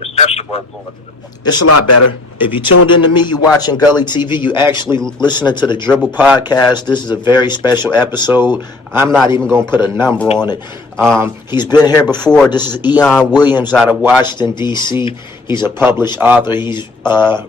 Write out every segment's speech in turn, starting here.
reception wasn't going. It's a lot better. If you tuned into me, you watching Gully TV, you actually listening to the Dribble podcast. This is a very special episode. I'm not even going to put a number on it. He's been here before. This is Eyone Williams out of Washington, D.C. He's a published author. He's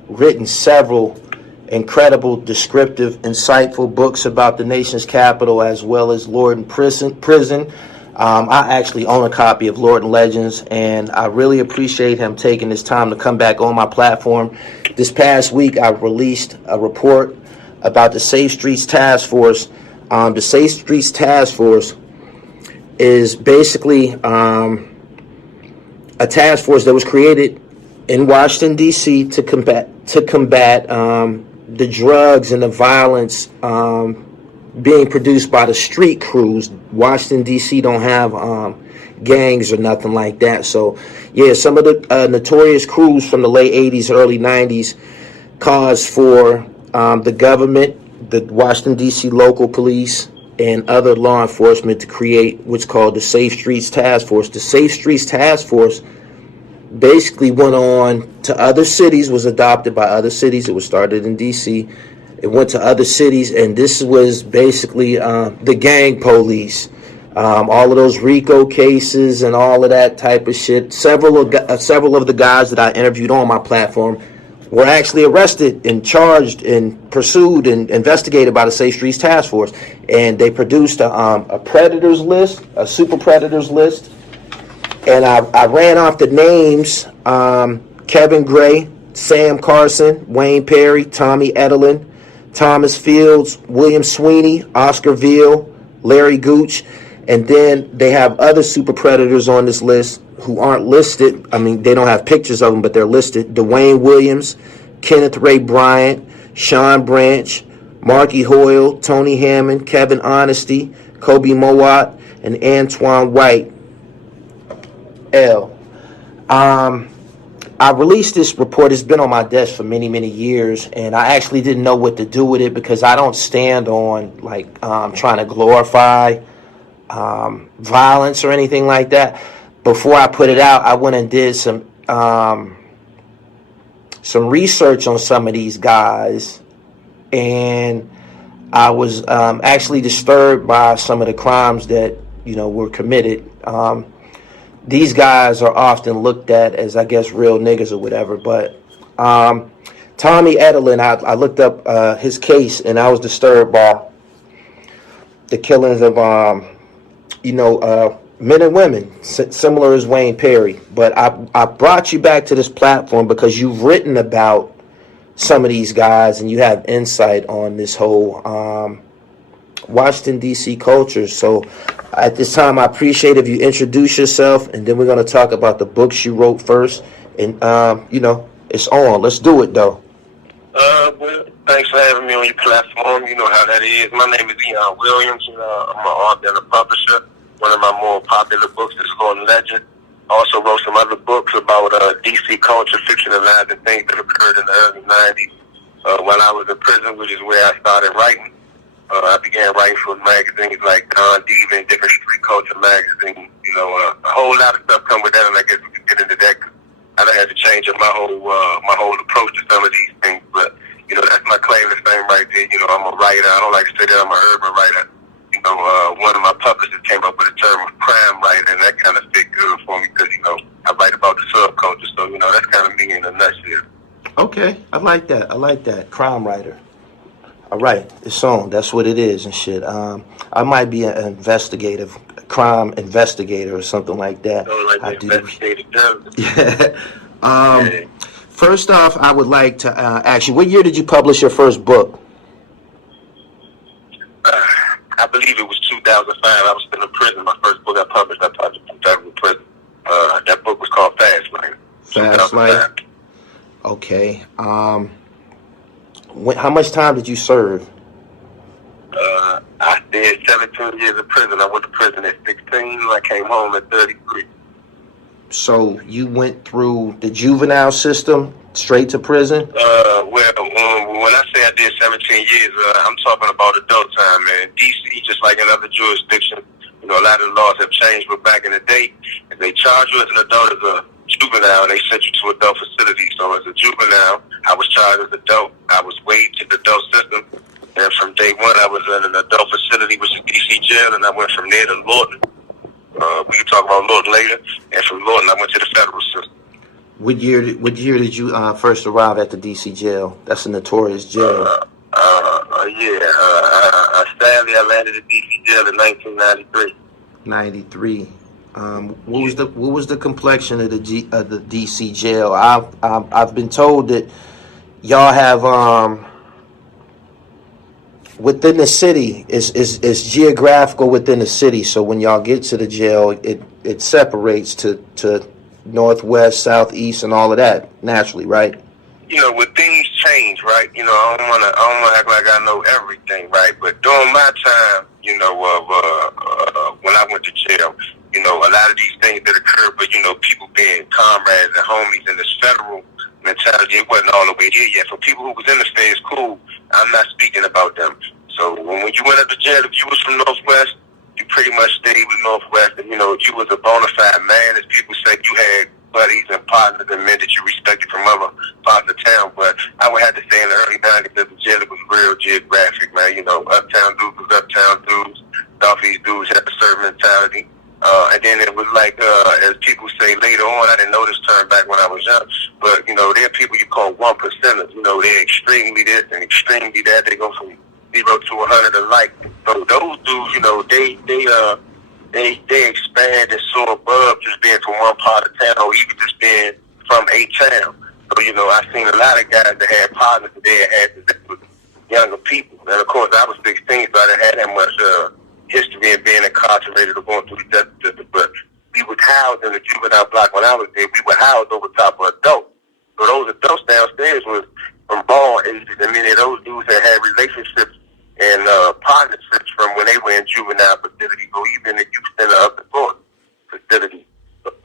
written several incredible, descriptive, insightful books about the nation's capital, as well as Lorton Prison. I actually own a copy of Lorton Legends, and I really appreciate him taking this time to come back on my platform. This past week, I released a report about the Safe Streets Task Force. The Safe Streets Task Force is basically a task force that was created in Washington, D.C. to combat the drugs and the violence being produced by the street crews. Washington, D.C. don't have gangs or nothing like that. So, yeah, some of the notorious crews from the late 80s, early 90s caused for the government, the Washington, D.C. local police, and other law enforcement to create what's called the Safe Streets Task Force. The Safe Streets Task Force basically went on to other cities, was adopted by other cities. It was started in D.C., it went to other cities, and this was basically the gang police. All of those RICO cases and all of that type of shit. Several of the guys that I interviewed on my platform were actually arrested and charged and pursued and investigated by the Safe Streets Task Force. And they produced a predators list, a super predators list. And I ran off the names: Kevin Gray, Sam Carson, Wayne Perry, Tommy Edelin, Thomas Fields, William Sweeney, Oscar Veal, Larry Gooch, and then they have other super predators on this list who aren't listed. I mean, they don't have pictures of them, but they're listed. Eyone Williams, Kenneth Ray Bryant, Sean Branch, Marky Hoyle, Tony Hammond, Kevin Honesty, Kobe Mowat, and Antoine White. I released this report. It's been on my desk for many, many years, and I actually didn't know what to do with it because I don't stand on trying to glorify violence or anything like that. Before I put it out, I went and did some research on some of these guys, and I was actually disturbed by some of the crimes that were committed. These guys are often looked at as, I guess, real niggas or whatever. But Tommy Edelin, I looked up his case, and I was disturbed by the killings of, men and women, similar as Wayne Perry. But I brought you back to this platform because you've written about some of these guys, and you have insight on this whole Washington, D.C. culture. So at this time, I appreciate if you introduce yourself, and then we're going to talk about the books you wrote first. And, it's on. Let's do it, though. Well, thanks for having me on your platform. You know how that is. My name is Eyone Williams. I'm an author and a publisher. One of my more popular books is Lorton Legend. I also wrote some other books about D.C. culture, fictionalizing things that occurred in the early 90s while I was in prison, which is where I started writing. I began writing for magazines like Don Diva and different street culture magazines. A whole lot of stuff come with that, and I guess we can get into that. I done had to change up my whole approach to some of these things, but that's my claim to fame right there. I'm a writer. I don't like to say that I'm an urban writer. One of my publishers came up with a term of crime writer, and that kind of fit good for me because I write about the subculture. So that's kind of me in a nutshell. Okay, I like that. Crime writer. All right, it's on. That's what it is and shit. I might be an crime investigator or something like that. Oh, like the investigative journalist. Yeah. First off, I would like to ask you, what year did you publish your first book? I believe it was 2005. I was still in prison. My first book I published Untitled Prison. That book was called Fast Life. Fast Life. Okay. How much time did you serve? I did 17 years in prison. I went to prison at 16. I came home at 33. So you went through the juvenile system straight to prison? When I say I did 17 years, I'm talking about adult time, man. D.C., just like in other jurisdictions, a lot of the laws have changed, but back in the day, if they charge you as an adult as a juvenile, and they sent you to adult facility. So as a juvenile, I was charged as adult. I was waived to the adult system. And from day one, I was in an adult facility, which is DC jail, and I went from there to Lorton. We can talk about Lorton later. And from Lorton, I went to the federal system. What year did you first arrive at the DC jail? That's a notorious jail. Sadly, I landed at DC jail in 1993. 93. What was the complexion of the DC jail? I've been told that y'all have within the city is geographical within the city. So when y'all get to the jail, it separates to northwest, southeast, and all of that naturally, right? When things change, right? I don't wanna act like I know everything, right? But during my time, when I went to jail, a lot of these things that occurred, but people being comrades and homies in this federal mentality, it wasn't all the way there yet. For people who was in the state, it's cool. I'm not speaking about them. So when you went up to jail, if you was from Northwest, you pretty much stayed with Northwest, and if you was a bona fide man, as people say, you had buddies and partners and men that you respected from other parts of town. But I would have to say in the early 90s that the jail was real geographic, man. Uptown dudes was uptown dudes, Southeast dudes had a certain mentality. And then it was like, as people say later on, I didn't know this term back when I was young, but, there are people you call one percenters. They're extremely this and extremely that. They go from 0 to 100 alike. So those dudes, they expand and soar above just being from one part of town or even just being from a town. So, I seen a lot of guys that had partners that they had to do with younger people. And, of course, I was 16, so I didn't have that much history of being incarcerated or going through the justice system. But we were housed in the juvenile block when I was there. We were housed over top of adults. So those adults downstairs was from born ages. And many of those dudes had relationships and partnerships from when they were in juvenile facilities or even the youth center of the court facility. But,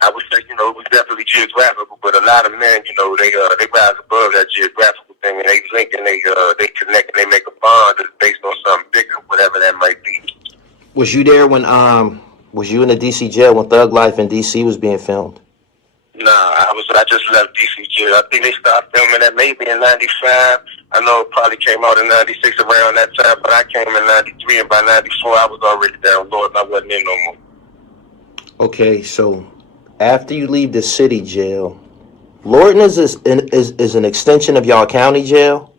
I would say, it was definitely geographical, but a lot of men, they rise above that geographical thing, and they link and they connect and they make a bond that's based on something bigger, whatever that might be. Was you there when was you in the DC jail when Thug Life in DC was being filmed? Nah, I just left DC jail. I think they started filming that maybe in 95. I know it probably came out in 96 around that time, but I came in 93, and by 94 I was already down low and I wasn't in no more. Okay, so after you leave the city jail, Lorton is an extension of y'all county jail?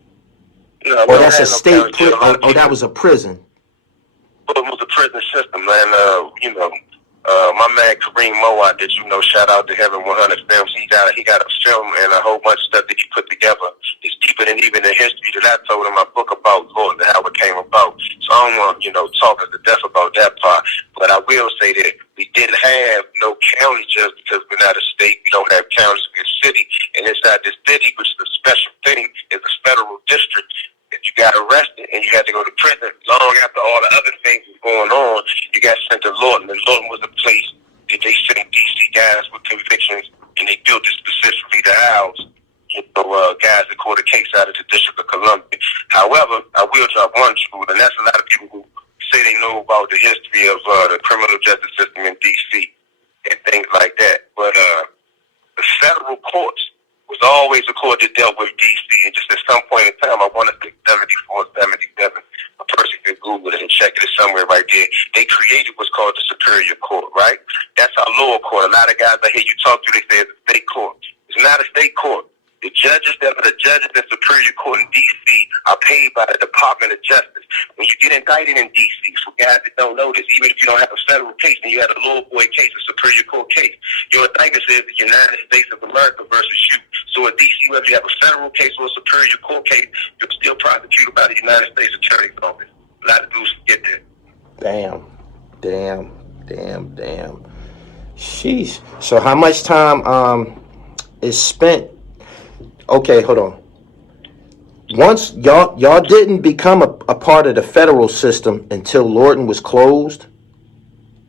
No, or that's a state prison? Oh, that was a prison. It was a prison system, and my man Kareem Mowat, that shout out to Heaven 100 Films. He got a film and a whole bunch of stuff that he put together. It's deeper than even the history that I told in my book about Lorton and how it came about. So I don't want talk us to death about that part. But I will say that we didn't have no county just because we're not a state. We don't have counties. We're a city, and inside this city, which is a special thing, is a federal district. If you got arrested and you had to go to prison, long after all the other things was going on, you got sent to Lorton. And Lorton was a place that they sent DC guys with convictions, and they built it specifically to house guys that caught a case out of the District of Columbia. However, I will drop one truth, and that's a lot of people who say they know about the history of the criminal justice system in DC and things like that. But the federal courts was always a court that dealt with DC, and just at some point in time, I want to say 74, 77, a person can Google it and check it, it's somewhere right there. They created what's called the Superior Court, right? That's our lower court. A lot of guys I hear you talk to, they say it's a state court. It's not a state court. The judges in Superior Court in D.C. are paid by the Department of Justice. When you get indicted in D.C., for guys that don't know this, even if you don't have a federal case and you have a little boy case, a Superior Court case, your indictment says the United States of America versus you. So in D.C., whether you have a federal case or a Superior Court case, you're still prosecuted by the United States Attorney's Office. A lot of dudes get there. Damn. Sheesh. So how much time is spent? Okay, hold on. Once y'all didn't become a part of the federal system until Lorton was closed.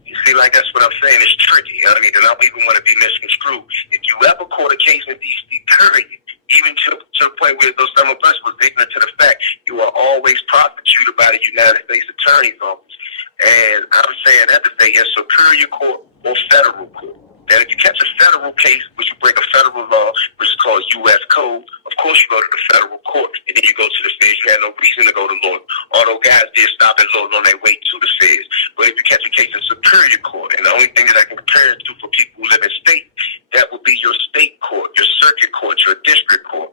You see, like that's what I'm saying. It's tricky. I mean, and I don't even want to be misconstrued. If you ever caught a case in D.C., period, even to the point where those some of us was ignorant to the fact, you are always prosecuted by the United States Attorney's Office. And I'm saying that to say in Superior Court or federal court. And if you catch a federal case, which you break a federal law, which is called U.S. Code, of course you go to the federal court, and then you go to the feds. You had no reason to go to Lorton. Although guys did stop at Lorton on their way to the feds. But if you catch a case in Superior Court, and the only thing that I can compare it to for people who live in state, that would be your state court, your circuit court, your district court.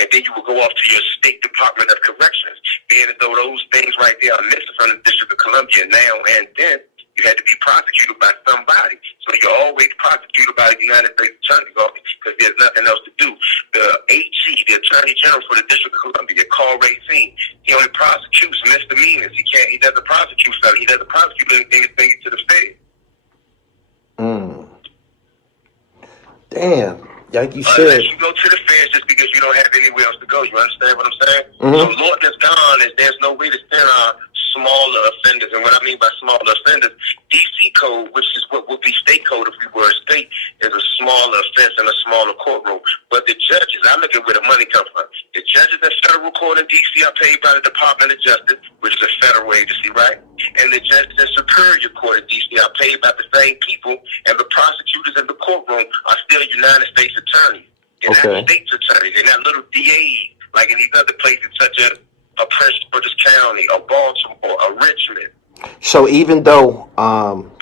And then you will go off to your state Department of Corrections. Being as though those things right there are missing from the District of Columbia now and then, you had to be prosecuted by somebody. So you're always prosecuted by the United States Attorney's Office because there's nothing else to do. The AG, the Attorney General for the District of Columbia, Carl Racine, he only prosecutes misdemeanors. He doesn't prosecute stuff. He doesn't prosecute anything that's taken to the feds. Damn. Like you said. Unless you go to the feds just because you don't have anywhere else to go. You understand what I'm saying? So Lorton is gone, and there's no way to send our smaller offenders. And what I mean by smaller offenders, DC code, which is what would be state code if we were a state, is a smaller offense in a smaller courtroom. But the judges, I look at where the money comes from. The judges in federal court in DC are paid by the Department of Justice, which is a federal agency, right? And the judges in Superior Court in DC are paid by the same people, and the prosecutors in the courtroom are still United States attorneys. They're not states attorneys. They're not little DAs like in these other places such as a Prince George's County, a Baltimore, a Richmond. So even though,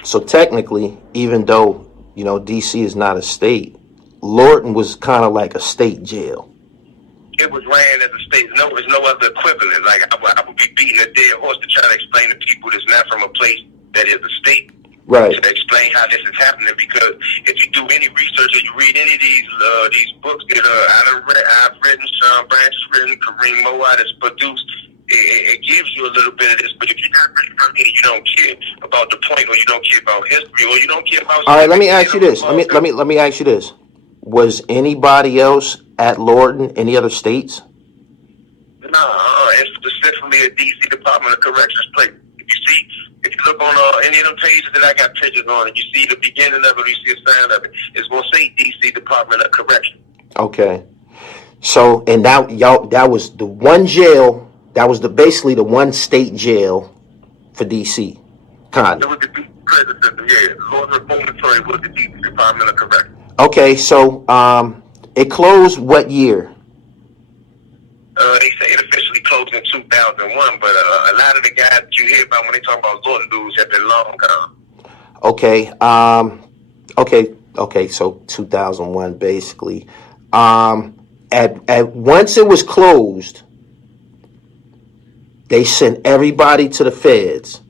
so technically, even though, you know, DC is not a state, Lorton was kind of like a state jail. It was ran as a state. No, there's no other equivalent. Like I would be beating a dead horse to try to explain to people that's not from a place that is a state. Right. To explain how this is happening, because if you do any research or you read any of these books that I've written, Sean Branch has written, Kareem Moat has produced, it gives you a little bit of this. But if you're not really from here, you don't care about the point, or you don't care about history, or you don't care about. All right, let me ask you this. Let me ask you this. Was anybody else at Lorton, any other states? No, it's specifically a DC Department of Corrections place. If you look on any of them pages that I got pictures on, and you see the beginning of it, or you see a sign of it, it's going to say DC Department of Corrections. Okay. So, and that was the one jail, that was basically the one state jail for DC. Kind of. It was the DC prison system, yeah. Lorton Reformatory was the DC Department of Corrections. Okay, so it closed what year? They say it officially closed in 2001, but a lot of the guys that you hear about when they talk about Lorton dudes have been long gone. Okay, so 2001 basically. At once it was closed, they sent everybody to the feds.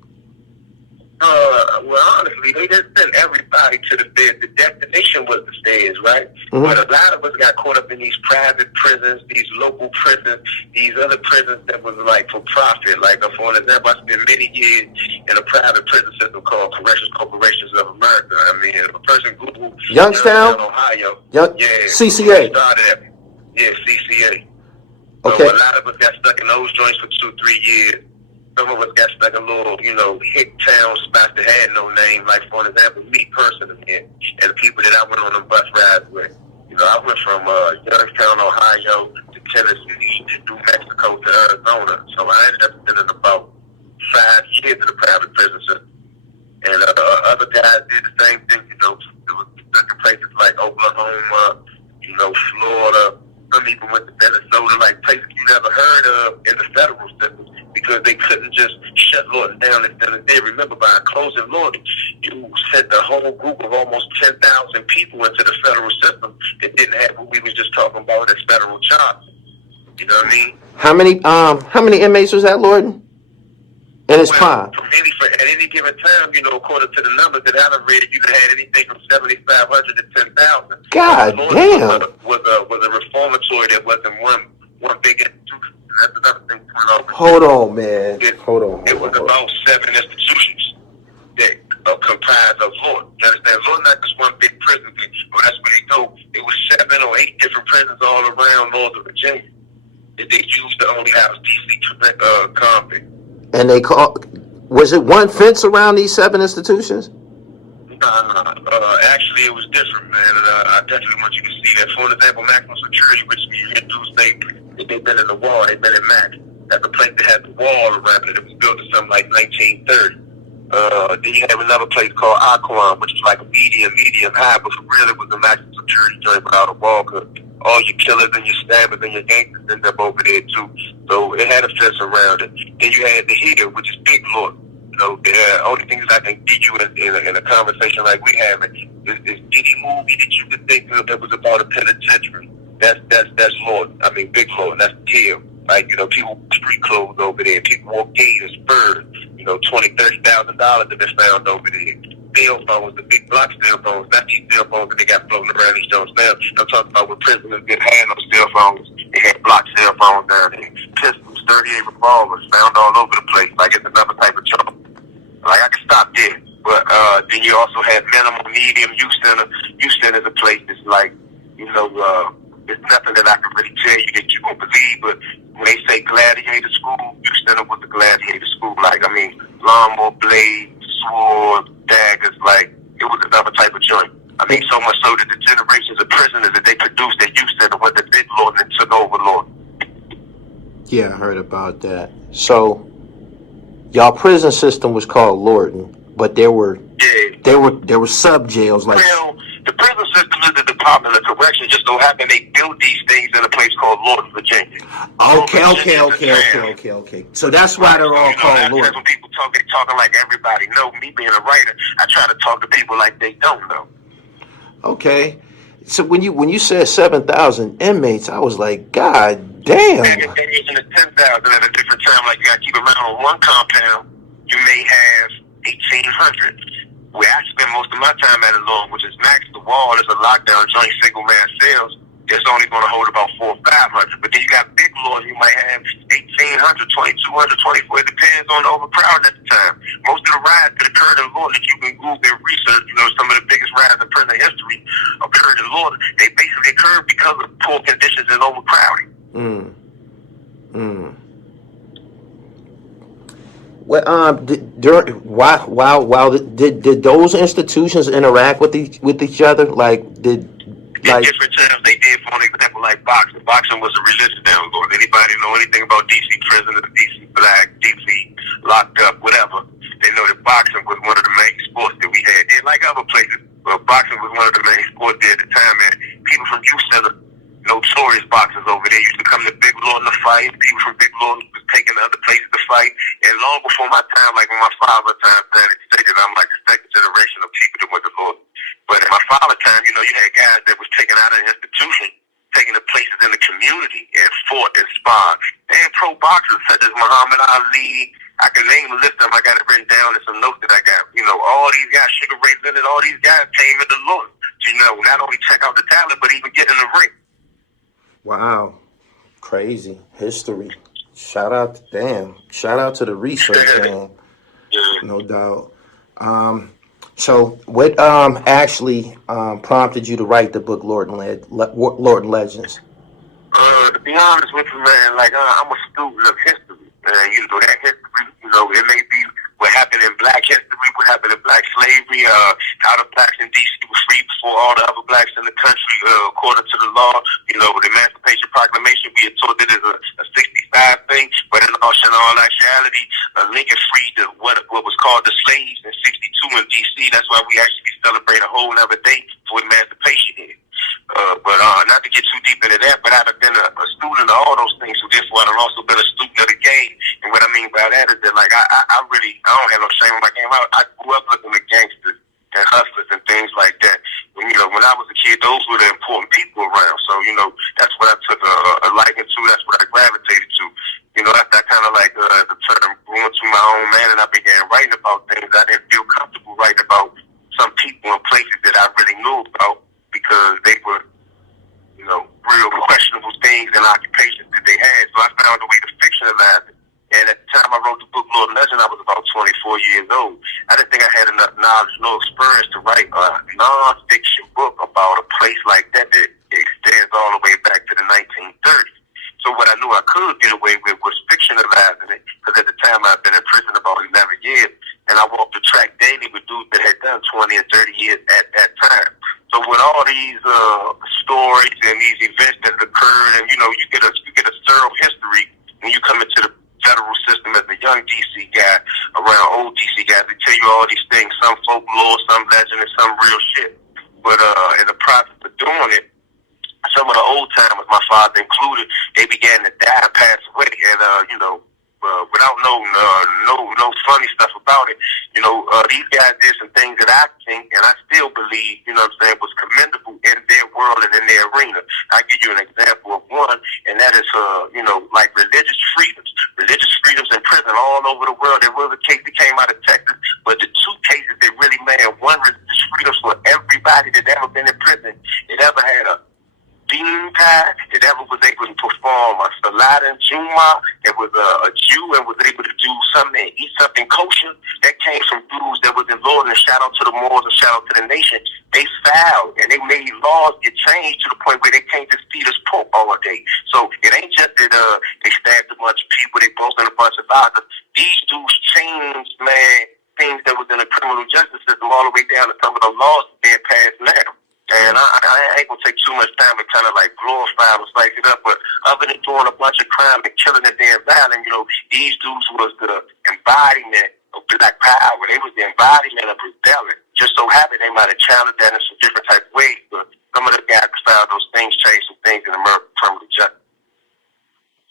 Well, honestly, they didn't send everybody to the feds. The destination was the feds, right? But a lot of us got caught up in these private prisons, these local prisons, these other prisons that was like for profit. Like, for an example, I spent many years in a private prison system called Corrections Corporations of America. I mean, if a person Google Youngstown, Ohio, CCA. CCA. Okay. So a lot of us got stuck in those joints for 2-3 years. Some of us got stuck in little, hick town spots that had no name. Like, for an example, me personally, and the people that I went on the bus rides with. I went from Youngstown, Ohio, to Tennessee, to New Mexico, to Arizona. So I ended up spending about 5 years in the private prison system. And other guys did the same thing. It was stuck in places like Oklahoma, Florida. Some even went to Minnesota, like places you never heard of in the federal system, because they couldn't just shut Lorton down and then they remember by closing Lorton, you sent the whole group of almost 10,000 people into the federal system that didn't have what we was just talking about as federal jobs. You know what I mean? How many inmates was at Lorton? In his prime? At any given time, according to the numbers that I've read, you had anything from 7,500 to 10,000. God damn. Was a reformatory that wasn't one big institution. That's another thing going on. Hold on, man. Hold on. It was about 7 institutions that comprised of Lorton. You understand? Lorton not just one big prison. But that's where they go. It was 7 or 8 different prisons all around Northern Virginia that they used to only house DC convicts. And was it one fence around these 7 institutions? No. Actually, it was different, man. And I definitely want you to see that. For example, maximum security, which you hear dudes say that they've been in the wall, they've been in Max. That's a place that had the wall around it. It was built in something like 1930. Then you have another place called Eyone, which is like a medium high, but really was a maximum security joint without a wall. Cause all your killers and your stabbers and your gangsters end up over there too. So it had a fence around it. Then you had the Hill, which is Big Lord. You know, the only things I can give you in a conversation like we having is any movie that you could think of that was about a penitentiary. That's Lord. I mean, Big Lord. That's the Hill. Like, you know, people street clothes over there. People wore gators, furs. You know, $20,000-$30,000 have been found over there. Cell phones, the big block cell phones, not these cell phones that they got floating around these joints now. I'm talking about when prisoners didn't have no cell phones. They had block cell phones down there. Pistols, 38 revolvers found all over the place. Like, it's another type of trouble. Like, I can stop there. But then you also have minimum, medium, youth center. Youth center is a place that's like, you know, it's nothing that I can really tell you that you won't believe, but when they say gladiator school, youth center was a gladiator school. Like, I mean, lawnmower blades, swords, daggers, like, it was another type of joint. I mean, so much so that the generations of prisoners that they produced at youth center went to Big Lord and took over Lord. Yeah, I heard about that. So, y'all prison system was called Lorton, but there were sub jails like. Well, the prison system is the Department of Correction. Just so happened they built these things in a place called Lorton, Virginia. Okay. So that's why they're all called Lorton. When people talk, they talking like everybody know. Me being a writer, I try to talk to people like they don't know. Okay. So when you said 7,000 inmates, I was like, God damn. And then using the 10,000 at a different time, like you got to keep in mind on one compound, you may have 1,800. Where I spend most of my time at a Lord, which is max, the wall is a lockdown joint, single man cells. It's only going to hold about 400 or 500. But then you got big Lord, you might have 1,800, 2,200, 24. It depends on the overcrowding at the time. Most of the riots that occurred in Lord that you can Google and research, you know, some of the biggest riots in prison history occurred in Lord. They basically occurred because of poor conditions and overcrowding. Well, did those institutions interact with each other? Like, At different times they did. For an example, like boxing. Boxing was a religion down Lord. Anybody know anything about DC prisoners, DC black, DC locked up, whatever? They know that boxing was one of the main sports that we had. Then, like other places, boxing was one of the main sports there at the time. And people from youth center, notorious boxers over there, used to come to Big Lord to fight. People from Big Lord was taking to other places to fight. And long before my time, like when my father time stated, I'm like the second generation of people that went to Lord. But in my father time, you know, you had guys that was taken out of the institution, taken to places in the community and fought and sparred. And pro boxers such as Muhammad Ali, I can name a list of them. I got it written down in some notes that I got. You know, all these guys, Sugar Ray Leonard, all these guys came into Lord. You know, not only check out the talent, but even get in the ring. Wow. Crazy history. Shout out to the research, man. No doubt. So what actually prompted you to write the book Lorton Legends? To be honest with you, man, like I'm a student of history. You know, that history, you know, it may be what happened in black history, what happened in black slavery, how the blacks in D.C. were free before all the other blacks in the country, according to the law. You know, the Emancipation Proclamation, we had told it is a 65 thing, but in all actuality, Lincoln freed what was called the slaves in 62 in D.C. That's why we actually celebrate a whole other day for emancipation here. But not to get too deep into that, but I've been a student of all those things, so therefore I've also been a student of the game. And what I mean by that is that, like, I don't have no shame in my game. I grew up looking at gangsters and hustlers and things like that. When I was a kid, those were the important people around. So, you know, that's what I took a liking to. That's what I gravitated to. You know, after I kind of like the term grew into my own man and I began writing about things, I didn't feel comfortable writing about some people and places that I really knew about because they were, you know, real questionable things and occupations that they had. So I found a way to fictionalize it. And at the time I wrote the book Lorton Legend, I was about 24 years old. I didn't think I had enough knowledge, no experience to write a non-fiction book about a place like that that extends all the way back to the 1930s. So what I knew I could get away with was fictionalizing it, because at the time I'd been in prison about 11 years, and I walked the track daily with dudes that had done 20 and 30 years at that time. So with all these stories and these events that occurred, and you know, you get a thorough history when you come into the federal system as a young DC guy around old DC guys. They tell you all these things, some folklore, some legend, and some real shit. But in the process of doing it, some of the old timers, my father included, they began to die and pass away. And, without no funny stuff about it, these guys did some things that I think, and I still believe, was commendable in their world and in their arena. I'll give you an example of one, and that is, like religious freedoms. Religious freedoms in prison all over the world. There was a case that came out of Texas, but the two cases that really made one religious freedoms for everybody that ever been in prison, that ever had a bean pie, that ever was able to perform a Salat and Juma, that was a Jew and was able to do something and eat something kosher, that came from dudes that was in Lord, and shout out to the Moors and shout out to the nation. They filed and they made laws get changed to the point where they can't just feed us pork all day. So it ain't just that they stabbed a bunch of people, they broke in a bunch of lives. These dudes changed, man, things that was in the criminal justice system all the way down to some of the laws being passed now. And I ain't gonna take too much time to kind of like glorify or spice it up, but other than doing a bunch of crime and killing and damn violent, these dudes was the embodiment of black power. They was the embodiment of rebellion. Just so happened they might have challenged that in some different type of ways, but some of the guys found those things, changed some things in American criminal justice.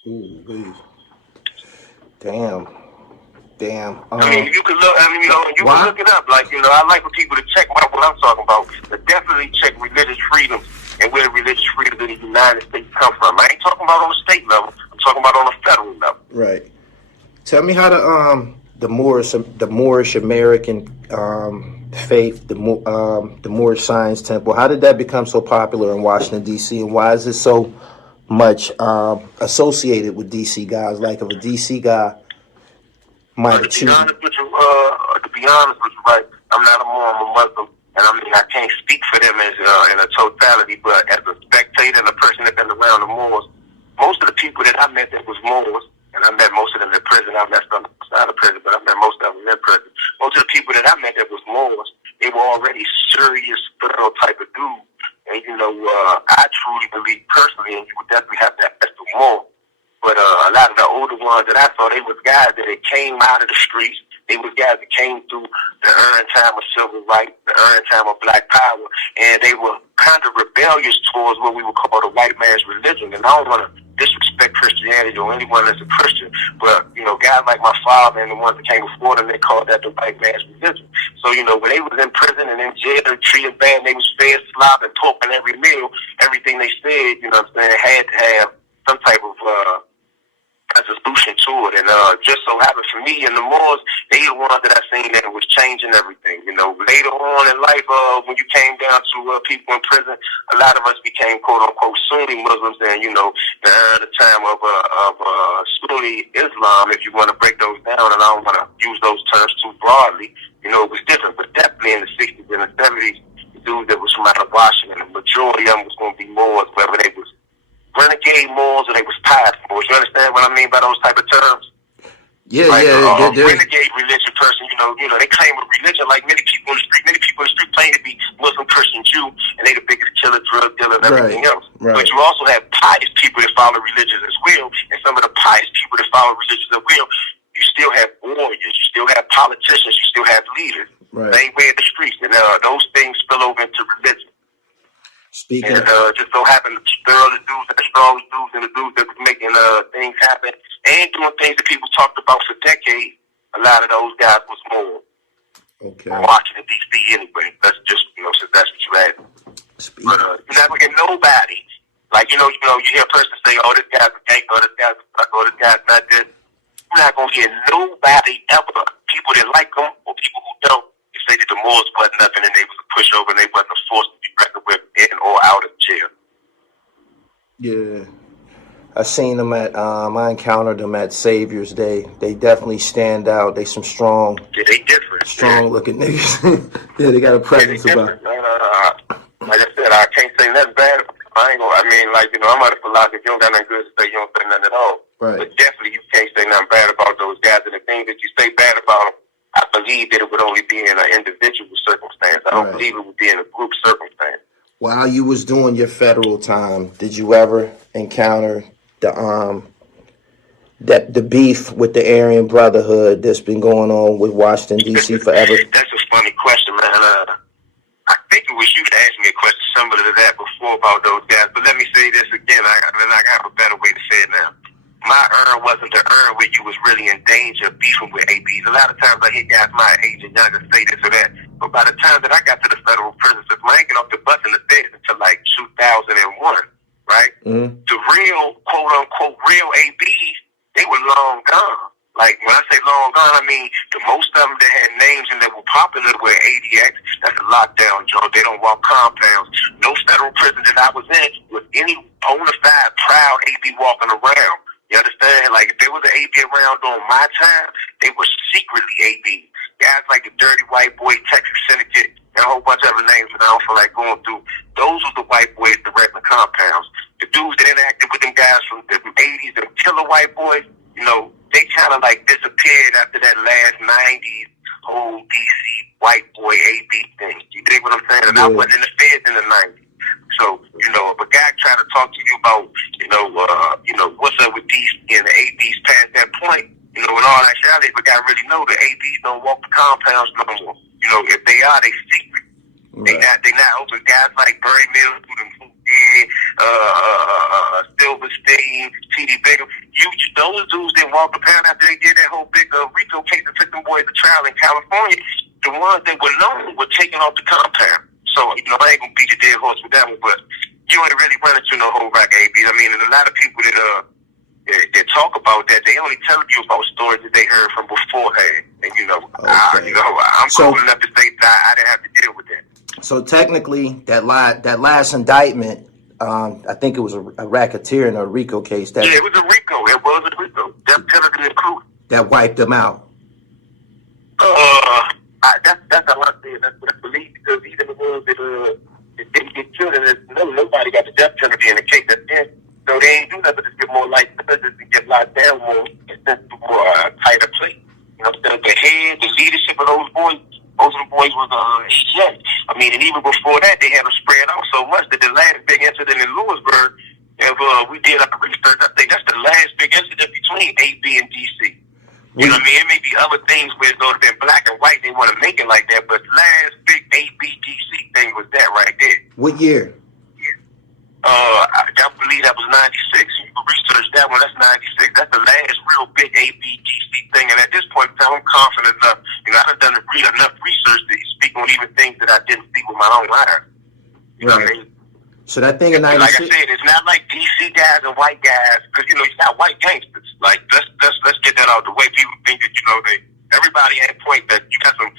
Ooh, damn. You can look. You can look it up. I like for people to check out what I'm talking about. But definitely check religious freedom and where religious freedom in the United States come from. I ain't talking about on the state level. I'm talking about on the federal level. Right. Tell me how the Moorish American faith, the Moorish Science Temple. How did that become so popular in Washington D.C. and why is it so much associated with D.C. guys? Like if a D.C. guy might choose. To be honest with you, right? I'm not a Moor, I'm a Muslim, and I can't speak for them as in a totality. But as a spectator and a person that's been around the Moors, most of the people that I met that was Moors, and I met most of them in prison. I met some outside of prison, but I met most of them in prison. Most of the people that I met that was Moors, they were already serious, thorough type of dudes. And I truly believe personally, and you would definitely have to ask the Moor. But a lot of the older ones that I saw, they was guys that came out of the streets. They was guys that came through the early time of civil rights, the early time of black power, and they were kind of rebellious towards what we would call the white man's religion. And I don't want to disrespect Christianity or anyone that's a Christian, but, guys like my father and the ones that came before them, they called that the white man's religion. So, when they was in prison and in jail and treated bad, they was fed slop and pork on every meal, everything they said, had to have some type of a solution to it. And just so happened for me and the Moors, they the ones that I seen that was changing everything. Later on in life, when you came down to people in prison, a lot of us became quote unquote Sunni Muslims, and the time of Sunni Islam, if you want to break those down, and I don't want to use those terms too broadly, it was different. But definitely in the 60s and the 70s, the dudes that was from out of Washington, the majority of them was going to be Moors, whether they was renegade Moors or they was pious Moors. You understand what I mean by those type of terms? Yeah, renegade religion person, they claim a religion like many people in the street. Many people in the street claim to be Muslim, Christian, Jew, and they the biggest killer, drug dealer, and everything else. Right. But you also have pious people that follow religions as well, and some of the pious people that follow religions as well, you still have warriors, you still have politicians, you still have leaders. Right. Same way in the streets, and those things spill over into religion. Speaking and just so happened to stir the dudes and the strongest dudes and the dudes that was making things happen and doing things that people talked about for decades, a lot of those guys was more. Okay. Washington, D.C. anyway. That's just, since that's what you had. But you're not going to get nobody. Like, you hear a person say, oh, this guy's a gangster, oh, this guy's a fuck, oh, this guy's not this. You're not going to get nobody ever, people that like them or people who don't, say that the Moors wasn't nothing and they was a pushover and they wasn't a force to be reckoned with in or out of jail. Yeah. I seen them I encountered them at Savior's Day. They definitely stand out. They some strong. Yeah, they different. Strong looking niggas. Yeah, they got a presence about. Like I said, I can't say nothing bad. I'm out of philosophy. If you don't got nothing good to say, you don't say nothing at all. Right. But definitely you can't say nothing bad about those guys, and the things that you say bad about them, I believe that it would only be in an individual circumstance. I don't believe it would be in a group circumstance. While you was doing your federal time, did you ever encounter that the beef with the Aryan Brotherhood that's been going on with Washington D.C. forever? That's a funny question, man. I think it was you that asked me a question similar to that before about those guys. But let me say this again. I have a better way to say it now. My urn wasn't the urn where you was really in danger of beefing with ABs. A lot of times I hear guys my age and younger say this or that. But by the time that I got to the federal prison system, I ain't get off the bus in the feds until like 2001, right? Mm-hmm. The real, quote unquote, real ABs, they were long gone. Like, when I say long gone, I mean, the most of them that had names and that were popular were ADX. That's a lockdown joint. They don't walk compounds. No federal prison that I was in was any bona fide, proud AB walking around. You understand? Like, if there was an AB around during my time, they were secretly AB. Guys like the Dirty White Boy, Texas Syndicate, and a whole bunch of other names that I don't feel like going through. Those were the white boys directing compounds. The dudes that interacted with them guys from the 80s, them killer white boys, you know, they kind of like disappeared after that last 90s whole DC white boy AB thing. You dig what I'm saying? And I wasn't in the feds in the 90s. So, you know, if a guy trying to talk to you about, what's up with DC and the ABs past that point, you know, in all actuality, if a guy really know the ABs don't walk the compounds no more. You know, if they are, they secret. Right. They not open. Guys like Barry Mills, Silverstein, T.D. Baker, those dudes didn't walk the pound after they did that whole big RICO case that took them boys to trial in California. The ones that were known were taken off the compound. So, you know, I ain't gonna beat the dead horse with that one, but you ain't really run into no whole rack ABs. I mean, and a lot of people that talk about that, they only tell you about stories that they heard from beforehand. And I'm cool enough to say that I didn't have to deal with that. So technically, that last indictment, I think it was a racketeering or a RICO case. Yeah, it was a RICO. It was a RICO. Death penalty included. That wiped them out. That's how I say it. That's what I believe, because even the ones that didn't get killed, and nobody got the death penalty in the case that's dead. So they ain't do nothing but just get more life sentences and get locked down more and sent to a tighter place. You know, the head, the leadership of those boys, most of the boys was ADX. I mean, and even before that, they had them spread out so much that the last big incident in Lewisburg, if we did our research, I think that's the last big incident between AB and DC. You know what I mean? It may be other things where it would have been black and white, they want to make it like that, but the last big AB-DC thing was that right there. What year? I believe that was 96. You can research that one, that's 96. That's the last real big AB-DC thing, and at this point in time, I'm confident enough. You know, I've done enough research to speak on even things that I didn't see with my own eyes. You know what I mean? So that thing in 96. Like I said, it's not like DC guys and white guys, because you know you got white gangsters. Like let's get that out of the way. People think that everybody at a point that you got some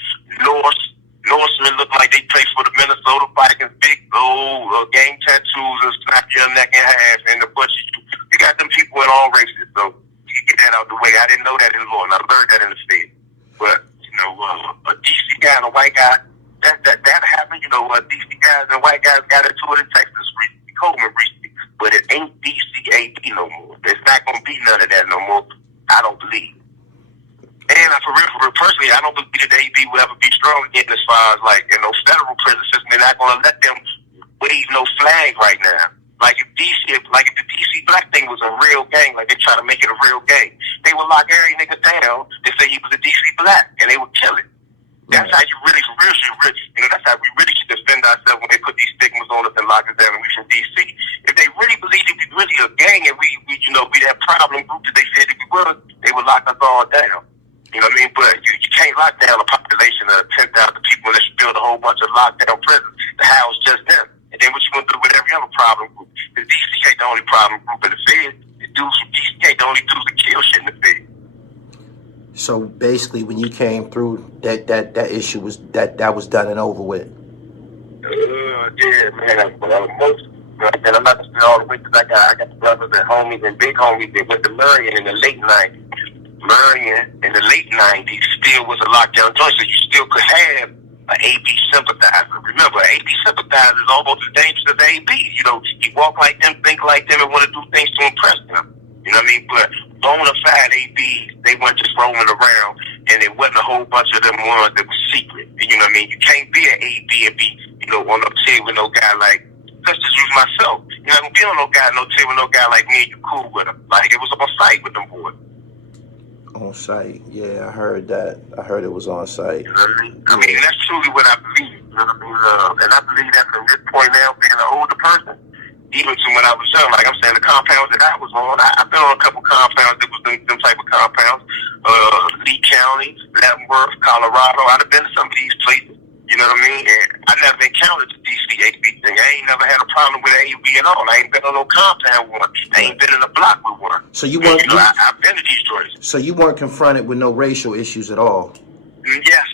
Norsemen look like they play for the Minnesota Vikings, big old gang tattoos and snap your neck in half and the bush. You got them people in all races, so you get that out of the way. I didn't know that in law, and I learned that in the state. But a DC guy and a white guy. That happened, DC guys and white guys got into it in Texas recently, Coleman recently, but it ain't DC-AB no more. There's not going to be none of that no more, I don't believe. And for real, personally, I don't believe that the AB will ever be strong again as far as, like, in those federal prison systems. They're not going to let them wave no flag right now. Like, if the DC black thing was a real gang, like they try to make it a real gang, they would lock every nigga down and say he was a DC black, and they would kill it. That's how you really, for real, that's how we really should defend ourselves when they put these stigmas on us and lock us down and we from DC. If they really believed that we really a gang and we that problem group that they said that we were, they would lock us all down. You know what I mean? But you can't lock down a population of 10,000 people unless you build a whole bunch of lockdown prisons to house just them. And then what you going to do with every other problem group? Because DC ain't the only problem group in the Fed. The dudes from DC ain't the only dudes that kill shit in the Fed. So basically, when you came through, that issue was that was done and over with. Yeah, man. And I'm not gonna say all the way because I got brothers and homies and big homies that went to Marion in the late '90s. Marion in the late '90s still was a lockdown joint, so you still could have an AB sympathizer. Remember, an AB sympathizer is almost as dangerous as an AB. He walk like them, think like them, and want to do things to impress them. You know what I mean? But bona fide ABs, they weren't just roaming around, and it wasn't a whole bunch of them ones that was secret. And you know what I mean? You can't be an AB and be, on no team with no guy like, let's just use myself. You're not going to be on no team with no guy like me and you cool with him. Like, it was on sight with them boys. on site. Yeah, I heard that. I heard it was on site. You know what I mean? I mean, that's truly what I believe. You know what I mean? And I believe that from this point now, being an older person, even to when I was young, like I'm saying, the compounds that I was on, I've been on a couple compounds that was them type of compounds. Lee County, Leavenworth, Colorado. I've been to some of these places. You know what I mean? And I never encountered the DC AV thing. I ain't never had a problem with AV at all. I ain't been on no compound one. I ain't been in a block with one. So you weren't. I've been to these joints. So you weren't confronted with no racial issues at all. Yes.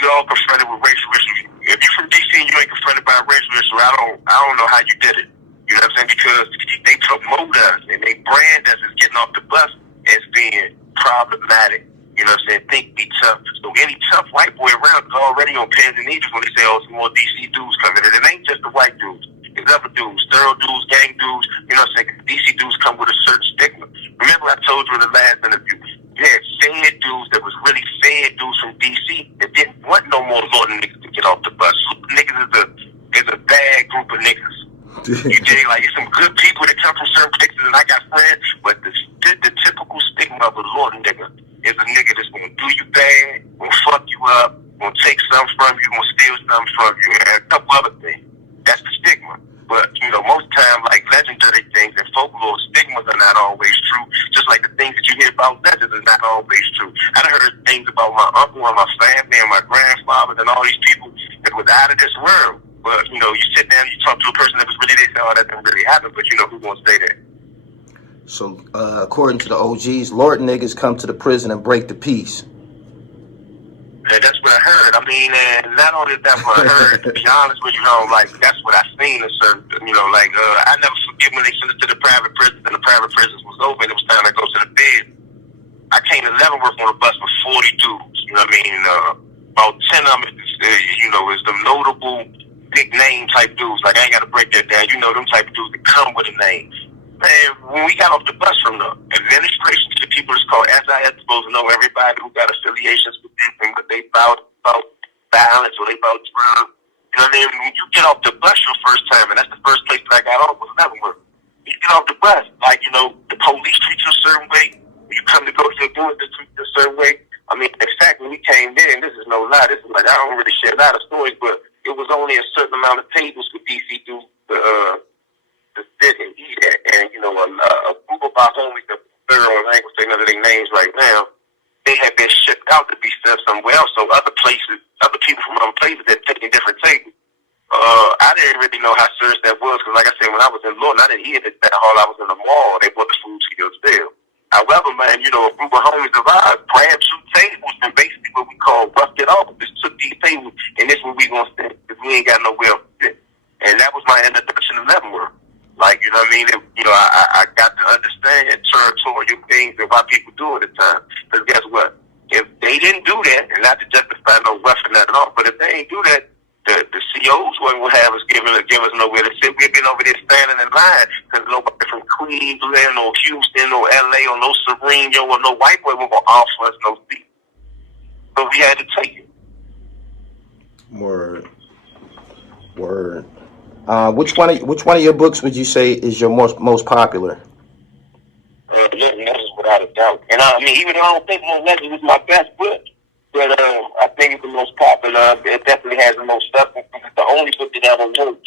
We all confronted with racial issues. If you're from DC and you ain't confronted by a racial issue, I don't know how you did it. You know what I'm saying? Because they promote us and they brand us as getting off the bus as being problematic. You know what I'm saying? Think be tough. So any tough white boy around is already on pins and needles when they say, oh, some more DC dudes coming in. It ain't just the white dudes. It's other dudes, thorough dudes, gang dudes. You know what I'm saying? DC dudes come with a certain stigma. Remember I told you in the last interview, you had fed dudes that was really fed dudes from DC that didn't want no more Lorton niggas to get off the bus. Lorton niggas is a bad group of niggas. You dig? Like, it's some good people that come from certain places, and I got friends, but the typical stigma of a Lorton nigga is a nigga that's gonna do you bad, gonna fuck you up, gonna take something from you, gonna steal something from you, and a couple other things. That's the stigma. But, you know, most time, like legendary things and folklore, stigmas are not always true, just like the things that you hear about legends are not always true. I done heard things about my uncle and my family and my grandfather and all these people that was out of this world. But, you know, you sit down, you talk to a person that was really, they say, oh, that didn't really happen, but you know who's going to say that. So, according to the OGs, Lorton niggas come to the prison and break the peace. Yeah, that's what I heard. I mean, and not only that, but I heard, to be honest with you, like, that's what I seen in certain, like, I never forget when they sent it to the private prisons, and the private prisons was over, and it was time to go to the bed. I came to Leavenworth on a bus with 40 dudes, you know what I mean? About 10 of them, is the notable big name type dudes. Like, I ain't got to break that down. You know them type of dudes that come with a name. Man, when we got off the bus from the administration to the people that's called SIS, supposed to know everybody who got affiliations with this and what they about violence or they about drugs. You know what I mean? When you get off the bus your first time, and that's the first place that I got off was Leavenworth. You get off the bus, like, the police treat you a certain way. When you come to go to your doors, they treat you a certain way. I mean, in fact, when we came in, this is no lie, this is like, I don't really share a lot of stories, but it was only a certain amount of tables for DC dudes to sit and eat at. And, a group of our homies, the third, I ain't gonna say none of their names right now, they had been shipped out to be sent somewhere else. So other people from other places had taken different tables. I didn't really know how serious that was, because like I said, when I was in Lorton, I didn't eat at that hall. I was in the mall. They brought the food to your still. However, man, a group of homies of ours grabbed 2 tables and basically what we call roughed it off. Just took these tables, and this is where we gonna sit, because we ain't got nowhere else to sit. And that was my introduction to Leavenworth. Like, you know what I mean? I got to understand territorial things and why people do it at times. Because guess what? If they didn't do that, and not to justify no weapon at all, but if they ain't do that, the COs wouldn't have us give us nowhere to sit. We've been over there standing in line because nobody from Cleveland or Houston or LA or no Sereno or no white boy was going to offer us no seat. So we had to take it. Word. Which one of your books would you say is your most popular? Legends, without a doubt. And I mean, even though I don't think Legends was my best book, but I think it's the most popular. It definitely has the most stuff. It's the only book that I ever wrote.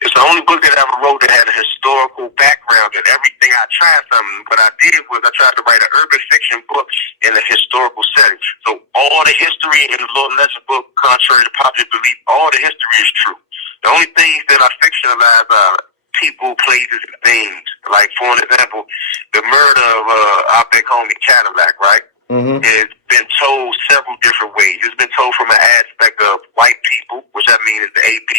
It's the only book that I ever wrote that had a historical background and everything. I tried something. What I did was I tried to write an urban fiction book in a historical setting. So all the history in the Lorton Legend book, contrary to popular belief, all the history is true. The only things that I fictionalize are people, places, and things. Like, for an example, the murder of our big homie Cadillac, right? Mm-hmm. It's been told several different ways. It's been told from an aspect of white people, which I mean is the AP.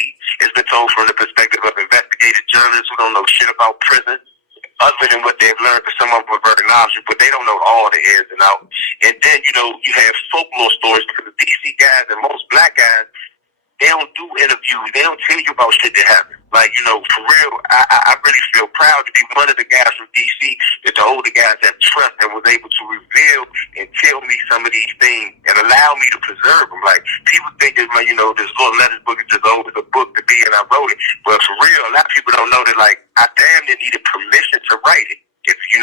It's been told from the perspective of investigative journalists who don't know shit about prison, other than what they've learned, because some of them are very knowledgeable, but they don't know all the ins and outs. And then, you have folklore stories, because the DC guys and most black guys, they don't do interviews. They don't tell you about shit that happened. Like, for real, I really feel proud to be one of the guys from D.C. that the older guys have trust and was able to reveal and tell me some of these things and allow me to preserve them. Like, people think that, this Lorton Legends book is just over the book to be, and I wrote it. But for real, a lot of people don't know that, like, I damn near needed permission to write it. if you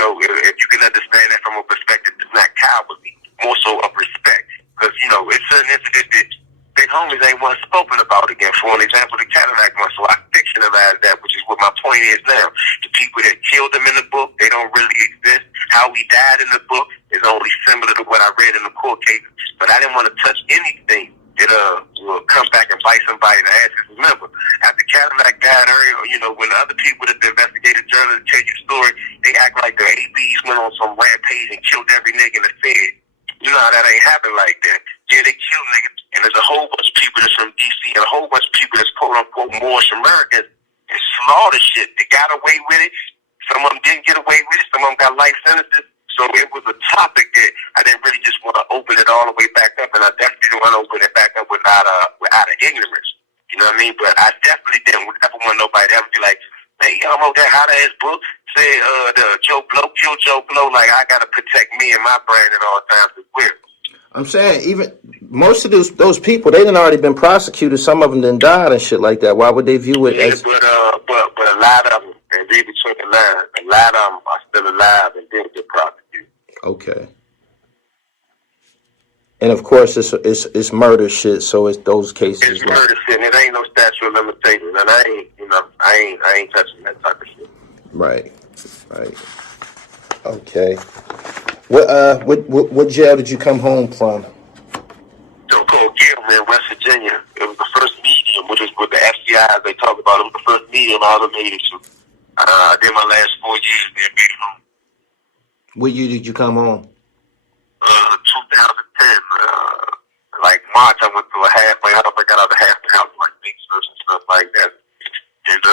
can understand that from a perspective that's not cowardly, more so of respect. Because, it's certain incidents that big homies ain't once spoken about again. For an example, the Cadillac muscle, I fictionalized that, which is what my point is now. The people that killed him in the book, they don't really exist. How he died in the book is only similar to what I read in the court case. But I didn't want to touch anything that will come back and bite somebody in the ass. Because remember, after Cadillac died earlier, when the other people that the investigative journalists tell you the story, they act like the ABs went on some rampage and killed every nigga in the Fed. You know how that ain't happen like that. Yeah, they kill niggas, and there's a whole bunch of people that's from D.C. and a whole bunch of people that's quote-unquote Moorish Americans and slaughter shit. They got away with it. Some of them didn't get away with it. Some of them got life sentences. So it was a topic that I didn't really just want to open it all the way back up, and I definitely didn't want to open it back up without of ignorance. You know what I mean? But I definitely didn't ever want nobody to ever be like, hey, I'm over there, how that his book said the Joe Blow killed Joe Blow. Like, I got to protect me and my brand at all times as well. I'm saying, even most of those people, they done already been prosecuted. Some of them done died and shit like that. Why would they view it as? But a lot of them, and read between the lines, a lot of them are still alive and didn't get prosecuted. Okay. And of course, it's murder shit. So it's those cases. It's murder shit, and it ain't no statute of limitations, and I ain't touching that type of shit. Right. Okay. What jail did you come home from? Called Gilman, West Virginia. It was the first medium, which is what the FCI they talk about. It was the first medium I ever made it to. I did my last 4 years there, made it home. What year did you come home? 2010. Like March, I went through a halfway house. I got out of the halfway house, like big search and stuff like that. And,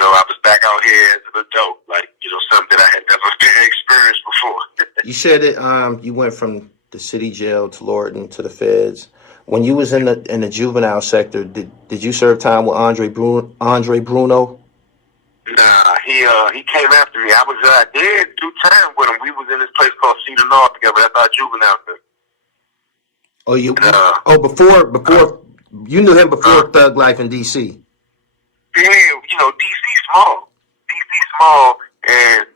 I was back out here as an adult, like, something that I had never experienced before. You said that you went from the city jail to Lorton to the feds. When you was in the juvenile sector, did you serve time with Andre Bruno? Nah, he came after me. I did do time with him. We was in this place called Cedar North together. That's our juvenile sector. Oh, before you knew him before Thug Life in D.C. Yeah, D.C. small. D.C. small, and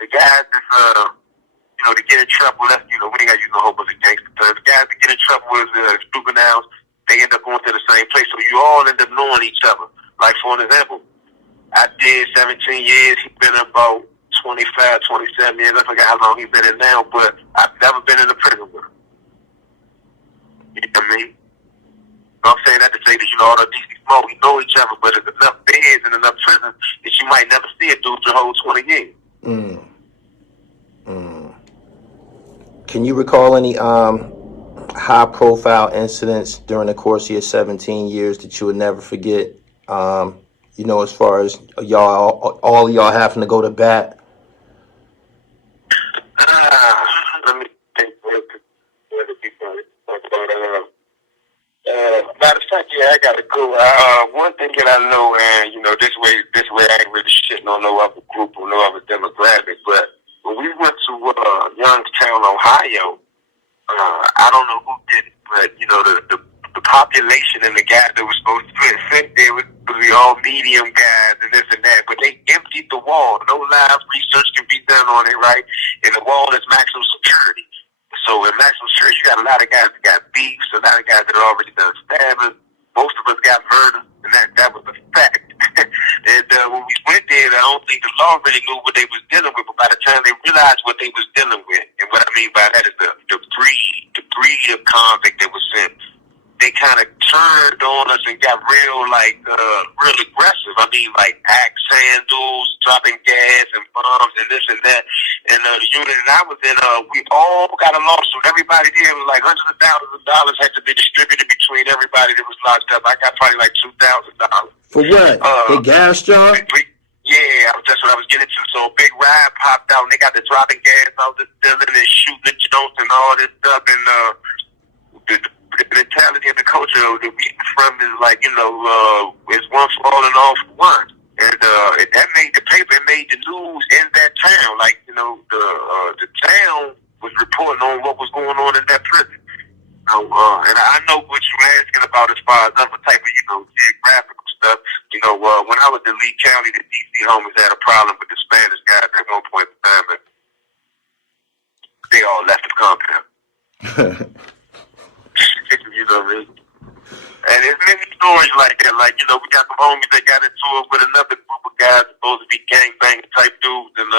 the guys that, to get in trouble, we ain't got to use a whole bunch of gangster terms. The guys that get in trouble with juveniles, they end up going to the same place, so you all end up knowing each other. Like, for an example, I did 17 years. He's been in about 25, 27 years. I forgot how long he's been in now, but I've never been in a prison with him. You know what I mean? I'm saying that to say that, all the DC small, we know each other, but there's enough beds and enough prisons that you might never see a dude your whole 20 years. Can you recall any high-profile incidents during the course of your 17 years that you would never forget? As far as all of y'all having to go to bat? Let me think. Where did we talk about? Matter of fact, yeah, I gotta go. One thing that I know, and this way I ain't really shitting on no other group or no other demographic, but when we went to Youngstown, Ohio, I don't know who did it, but the population and the guys that were supposed to sit there was all medium guys and this and that, but they emptied the wall. No live research can be done on it, right? And the wall is maximum security. So in maximum security, you got a lot of guys that got beefs, a lot of guys that had already done stabbing. Most of us got murdered, and that was a fact. And when we went there, I don't think the law really knew what they was dealing with, but by the time they realized what they was dealing with, and what I mean by that is the breed of convict that was sent, they kind of turned on us and got real aggressive. I mean, like axe handles, dropping gas and bombs and this and that. And the unit that I was in, we all got a lawsuit. Everybody there was like hundreds of thousands of dollars had to be distributed between everybody that was locked up. I got probably like $2,000. For what? The gas jar? Yeah, that's what I was getting to. So a big ride popped out, and they got the dropping gas out the building and shooting the jokes and all this stuff. And the mentality of the culture that we from is like, it's one falling off one. And that made the paper, it made the news in that town. Like, the town was reporting on what was going on in that prison. And I know what you're asking about as far as other type of, geographical stuff. When I was in Lee County, the D.C. homies had a problem with the Spanish guys at one point in time. And You know what I mean? And there's many stories like that. Like, you know, we got some homies that got into it with another group of guys supposed to be gangbanging type dudes, and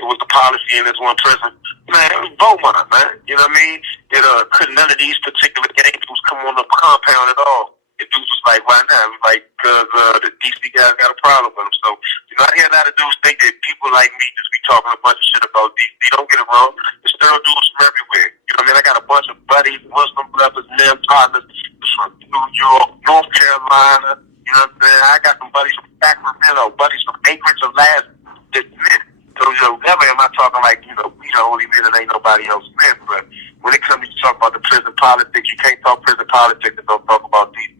it was the policy in this one prison. Man, it was Beaumont, man. You know what I mean? It couldn't none of these particular gang dudes come on the compound at all. The dudes was like, why not? It was like, because the DC guys got a problem with them. So, you know, I hear a lot of dudes think that people like me just be talking a bunch of shit about DC. Don't get it wrong. There's still dudes from everywhere. You know what I mean? I got a bunch of buddies, Muslim brothers, men, partners from New York, North Carolina. You know what I'm saying? I got some buddies from Sacramento, buddies from Anchorage, Alaska. Just men. So, you know, never am I talking like, you know, we the only men and ain't nobody else men. But when it comes to talk about the prison politics, you can't talk prison politics and don't talk about these.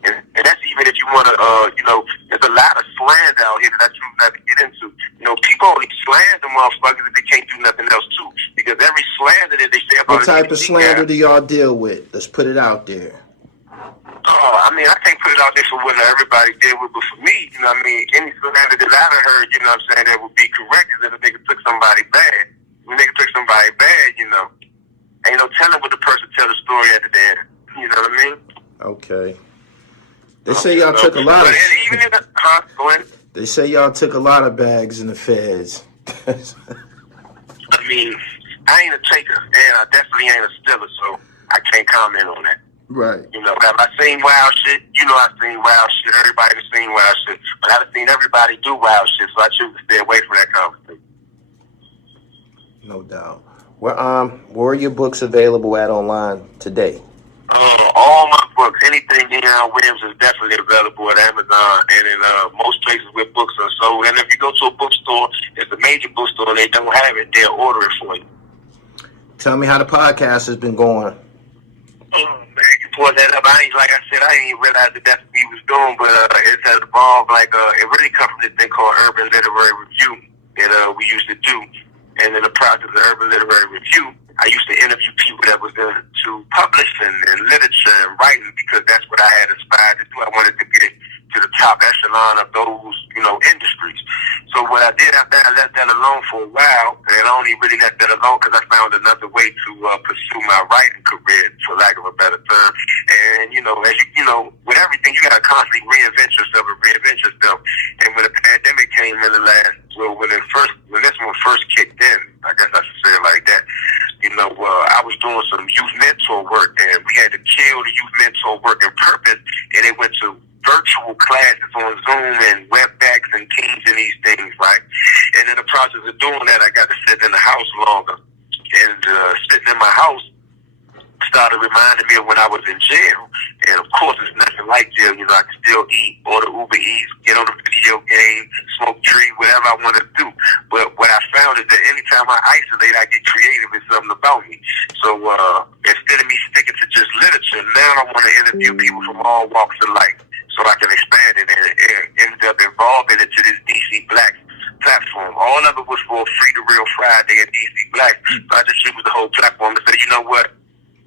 And that's even if you want to, you know, there's a lot of slander out here that I choose not to get into. You know, people only slander motherfuckers if they can't do nothing else too. Because every slander that they say about what type of slander do y'all deal with? Let's put it out there. Oh, I mean, I can't put it out there for what everybody deal with, but for me, you know what I mean, any slander that I've heard, you know what I'm saying, that would be correct is if a nigga took somebody bad. When a nigga took somebody bad, you know, ain't no telling what the person tell the story at the end. You know what I mean? Okay. They say y'all took a lot of. Even if, go ahead. They say y'all took a lot of bags in the feds. I mean, I ain't a taker, and I definitely ain't a stealer, so I can't comment on that. Right. You know, have I seen wild shit? You know, I've seen wild shit. Everybody's seen wild shit, but I've seen everybody do wild shit, so I choose to stay away from that conversation. No doubt. Where are your books available at online today? All my books, anything Eyone Williams is definitely available at Amazon and in most places where books are sold. And if you go to a bookstore, it's a major bookstore and they don't have it, they'll order it for you. Tell me how the podcast has been going. Oh, man, you pulled that up. Like I said, I didn't even realize that that's what he was doing, but it has evolved. Like, it really comes from this thing called Urban Literary Review that we used to do. And in the process of Urban Literary Review, I used to interview people that was into publishing and literature and writing because that's what I had aspired to do. I wanted to get to the top echelon of those, you know, industries. So what I did after I left that alone for a while, and I only really left that alone because I found another way to pursue my writing career, for lack of a better term. And, you know, as you know, with everything, you got to constantly reinvent yourself and reinvent yourself. And when the pandemic came in when this one first kicked in, I guess I should say it like that, you know, I was doing some youth mentor work, and we had to kill the youth mentor work in purpose, and it went to virtual classes on Zoom and WebEx and Teams and these things, right? And in the process of doing that, I got to sit in the house longer. And sitting in my house started reminding me of when I was in jail. And of course, it's nothing like jail. You know, I can still eat, order Uber Eats, get on the video game, smoke tree, whatever I want to do. But what I found is that anytime I isolate, I get creative in something about me. So instead of me sticking to just literature, now I want to interview people from all walks of life so I can expand it and end up involving into this DC Black platform. All of it was for Free the Real Friday and DC Black. So I just used the whole platform to say, you know what?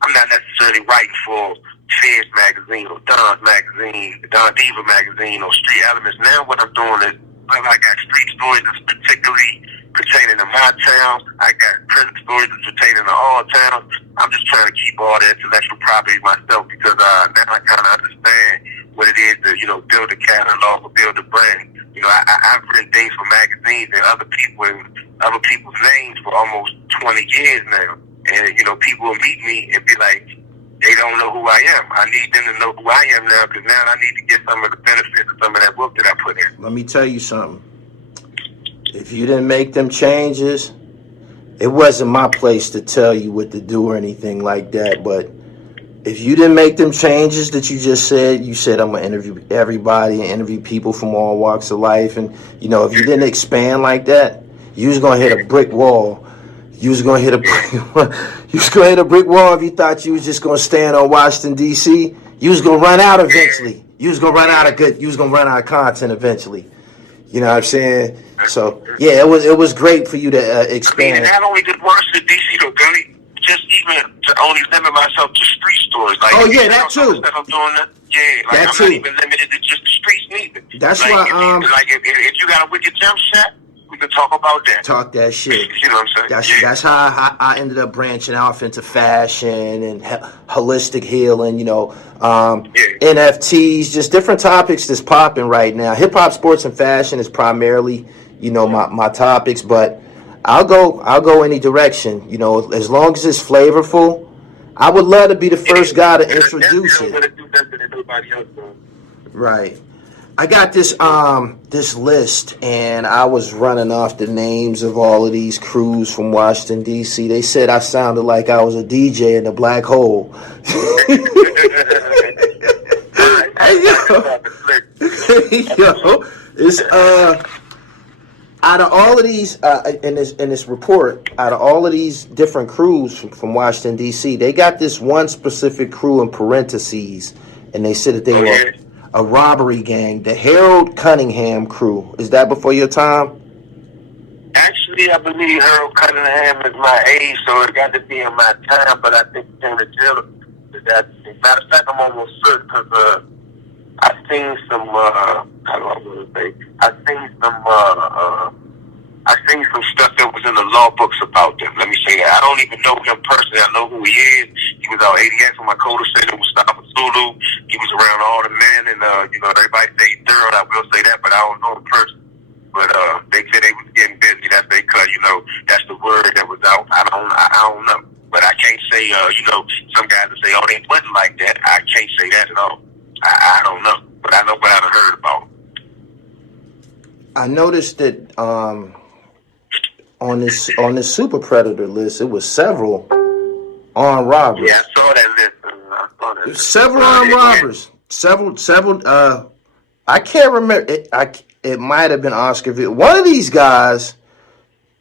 I'm not necessarily writing for Feds Magazine or Don's Magazine, Don Diva Magazine or Street Elements. Now what I'm doing is I got street stories that's particularly pertaining to my town. I got prison stories that's pertaining to all towns. I'm just trying to keep all the intellectual property myself because now I kind of understand what it is to, you know, build a catalog or build a brand. You know, I've written things for magazines and other people's names for almost 20 years now. And, you know, people will meet me and be like, they don't know who I am. I need them to know who I am now because now I need to get some of the benefits of some of that work that I put in. Let me tell you something. If you didn't make them changes, it wasn't my place to tell you what to do or anything like that. But if you didn't make them changes that you just said, you said I'm going to interview everybody and interview people from all walks of life. And, you know, if you didn't expand like that, you was going to hit a brick wall. You was going to hit a brick wall if you thought you was just going to stand on Washington, D.C. You was going to run out eventually. You was going to run out of content eventually. You know what I'm saying? So, yeah, it was great for you to expand. I mean, and not only did worse than D.C. though, Billy, just even to only limit myself to street stories. Like, oh, yeah, that too. That I'm doing that. Yeah, like, I'm not even limited to just the streets neither. That's like, why, if you got a wicked jump shot, We can talk about that. Talk that shit. You know what I'm saying? That's how I ended up branching off into fashion and holistic healing, NFTs, just different topics that's popping right now. Hip hop, sports, and fashion is primarily, my topics, but I'll go any direction, as long as it's flavorful. I would love to be the first guy to introduce it. Right. I got this list, and I was running off the names of all of these crews from Washington, D.C. They said I sounded like I was a DJ in the black hole. It's out of all of these in this report, out of all of these different crews from Washington, D.C., they got this one specific crew in parentheses, and they said that they were a robbery gang, the Harold Cunningham crew. Is that before your time? Actually, I believe Harold Cunningham is my age, so it got to be in my time, but I think he came to jail. Matter of fact, I'm almost certain because I seen some, how do I want to say? I seen some stuff that was in the law books about them. Let me say that. I don't even know him personally. I know who he is. He was out 88 when my coda said it was Mustafa Zulu. He was around all the men, and everybody say thorough. I will say that, but I don't know him personally. But they said they was getting busy. That's because that's the word that was out. I don't know. But I can't say some guys will say, oh, they wasn't like that. I can't say that at all. I don't know, but I know what I've heard about. I noticed that on this super predator list, it was several armed robbers. Yeah, I saw that list. Several armed robbers. Several. I can't remember. It might have been Oscarville. One of these guys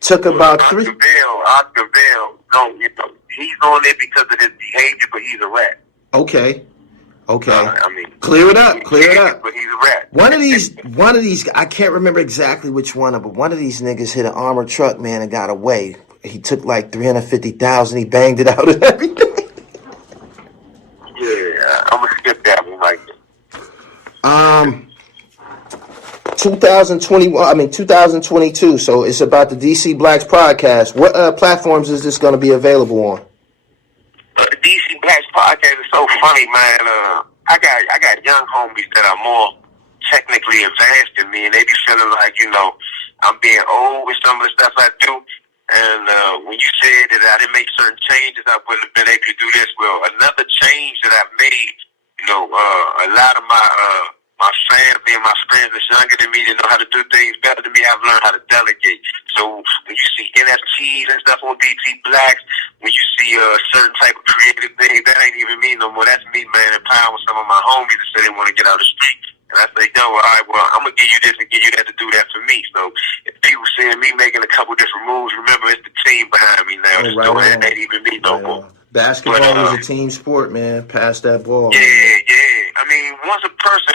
took about three. Oscarville. No, he's on there because of his behavior, but he's a rat. Okay. Clear it up. But he's a rat. One of these, I can't remember exactly which one, but one of these niggas hit an armored truck, man, and got away. He took like $350,000. He banged it out and everything. Yeah, I'm gonna skip that one right there. 2022. So it's about the DC Blacks podcast. What platforms is this going to be available on? The DC Blacks podcast is so funny, man. I got young homies that are more technically advanced than me, and they be feeling like I'm being old with some of the stuff I do. And when you said that I didn't make certain changes, I wouldn't have been able to do this. Well, another change that I've made, a lot of my family and my friends that's younger than me that know how to do things better than me, I've learned how to delegate. So when you see NFTs and stuff on DC Blacks, when you see certain type of creative things, that ain't even me no more. That's me, man, empowering some of my homies that say they want to get out of the street. And I say, all right, well, I'm going to give you this and give you that to do that for me. So if people seeing me making a couple different moves, remember it's the team behind me now. So that ain't even me no more. Basketball is a team sport, man. Pass that ball. Yeah. I mean, once a person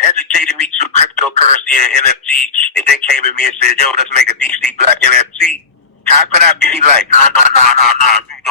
educated me to cryptocurrency and NFT, and then came at me and said, yo, let's make a DC Black NFT, how could I be like, nah,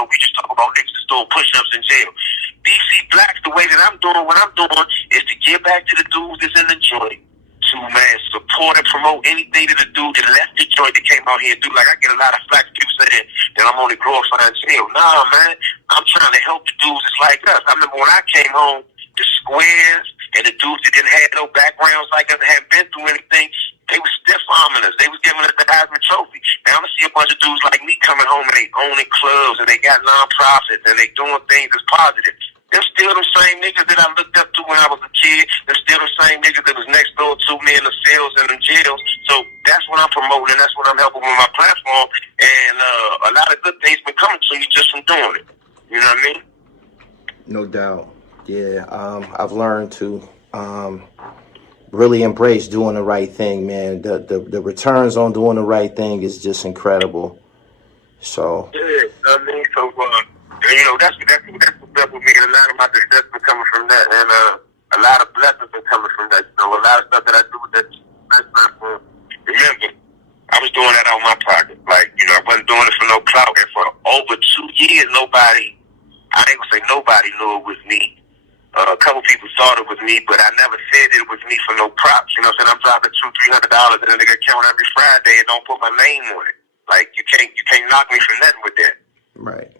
we just talk about niggas that's doing push-ups in jail. DC Blacks, the way that I'm doing what I'm doing is to give back to the dudes that's in the joint, to, man, support and promote anything that the dude that left the joint that came out here and do. Like, I get a lot of flack people saying that I'm only glorifying jail. Nah, man, I'm trying to help the dudes that's like us. I remember when I came home, the squares and the dudes that didn't have no backgrounds like us, that hadn't been through anything, they was stiff-arming us. They was giving us the Heisman Trophy. Now I see a bunch of dudes like me coming home and they owning clubs and they got non-profits and they doing things that's positive. They're still the same niggas that I looked up to when I was a kid. They're still the same niggas that was next door to me in the cells and in jails. So that's what I'm promoting, and that's what I'm helping with my platform. And a lot of good things been coming to you just from doing it. You know what I mean? No doubt. Yeah, I've learned to really embrace doing the right thing, man. The returns on doing the right thing is just incredible. So yeah, I mean, so that's what's up with me. And a lot of my success been coming from that, and a lot of blessings been coming from that. A lot of stuff that I do with that platform. Remember, I was doing that out of my pocket. Like, I wasn't doing it for no clout. And for over 2 years, I ain't gonna say nobody knew it was me. A couple people thought it was me, but I never said it was me for no props. You know what I'm saying? I'm dropping $200-300 and then they got count every Friday and don't put my name on it. Like you can't knock me for nothing with that. Right.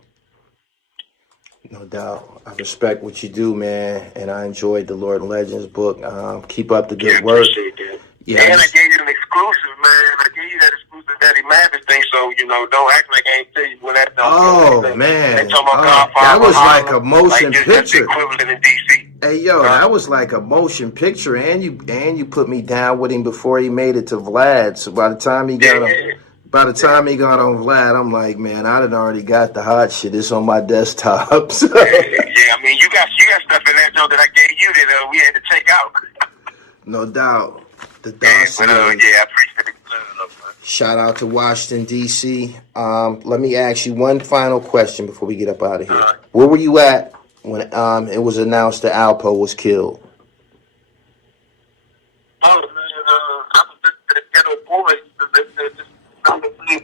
No doubt. I respect what you do, man, and I enjoyed the Lorton Legends book. Keep up the good work. Appreciate that. Yeah, and I gave you an exclusive, man. I gave you that exclusive Daddy Mavis thing, so don't act like I ain't tell you when that done. Oh man, that was like a motion picture. Equivalent in DC. Hey yo, that was like a motion picture, and you put me down with him before he made it to Vlad. So by the time he got on Vlad, I'm like, man, I done already got the hot shit. It's on my desktop. So. Yeah, I mean, you got stuff in that joint that I gave you that we had to take out. No doubt. The dossier. I appreciate it. Shout out to Washington, D.C. Let me ask you one final question before we get up out of here. Where were you at when it was announced that Alpo was killed? Oh, man, I was listening to the Ghetto Boys.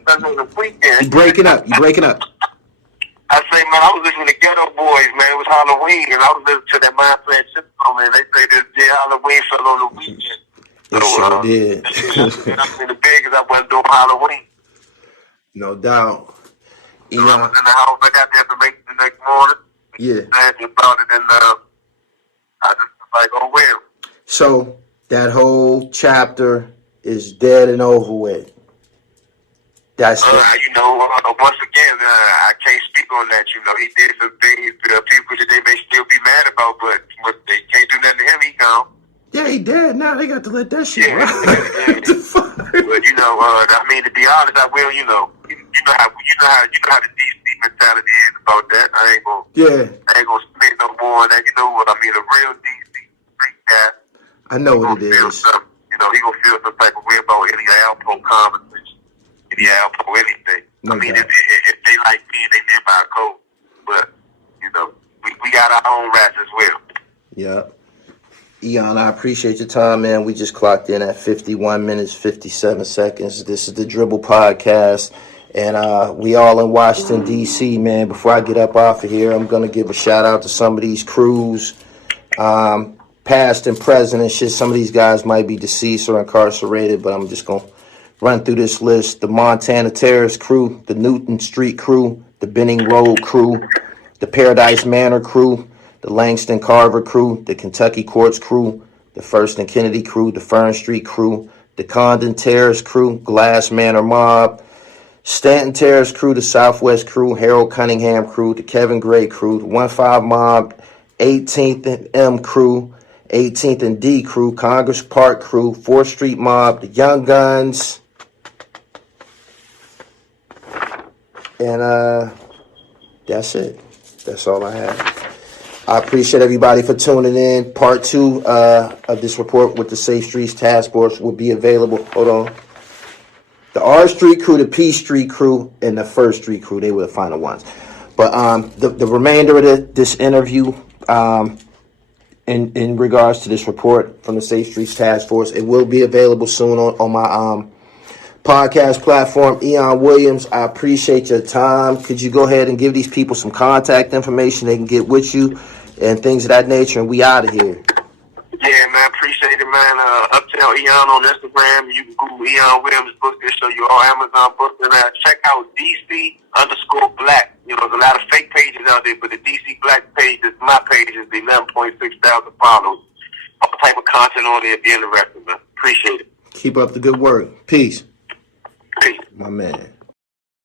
I'm on the weekend. You breaking up. I say, man, I was listening to Ghetto Boys, man. It was Halloween, and I was listening to that Mind Playing System, man. They say that Halloween fell on the weekend. It sure did. I'm in the bed because I wasn't doing Halloween. No doubt. So I was in the house. I got the information the next morning. Yeah. And about it, and I just was like, oh, well. So that whole chapter is dead and over with. That's once again, I can't speak on that. He did some things to people that they may still be mad about, but they can't do nothing to him. He gone. Yeah, he dead. Now they got to let that shit run. But I mean, to be honest, I will. You know how the DC mentality is about that. I ain't gonna spit no more on that. You know what I mean? A real DC street guy. I know what it is. He gonna feel some type of way about any Alpo conversation, any Alpo anything. No I mean, doubt. if they like me, they live by a code. But we got our own rats as well. Yep. Eyonne, I appreciate your time, man. We just clocked in at 51 minutes, 57 seconds. This is the Dribble Podcast, and we all in Washington, D.C., man. Before I get up off of here, I'm going to give a shout-out to some of these crews, past and present and shit. Some of these guys might be deceased or incarcerated, but I'm just going to run through this list. The Montana Terrace crew, the Newton Street crew, the Benning Road crew, the Paradise Manor crew, the Langston Carver crew, the Kentucky Courts crew, the First and Kennedy crew, the Fern Street crew, the Condon Terrace crew, Glass Manor Mob, Stanton Terrace crew, the Southwest crew, Harold Cunningham crew, the Kevin Gray crew, the 1-5 Mob, 18th and M crew, 18th and D crew, Congress Park crew, 4th Street Mob, the Young Guns, and that's it. That's all I have. I appreciate everybody for tuning in. Part 2 of this report with the Safe Streets Task Force will be available. Hold on. The R Street crew, the P Street crew, and the First Street crew, they were the final ones. But the remainder of this interview in regards to this report from the Safe Streets Task Force, it will be available soon on my podcast platform. Eyone Williams, I appreciate your time. Could you go ahead and give these people some contact information they can get with you and things of that nature, and we out of here. Yeah, man, appreciate it, man. Uptown Eyonne on Instagram. You can Google Eyone Williams book. They show you all Amazon books. And check out DC_Black. There's a lot of fake pages out there, but the DC Black page is my page. Is the 11.6 thousand followers. All type of content on there. If you're interested, man. Appreciate it. Keep up the good work. Peace. Peace. My man.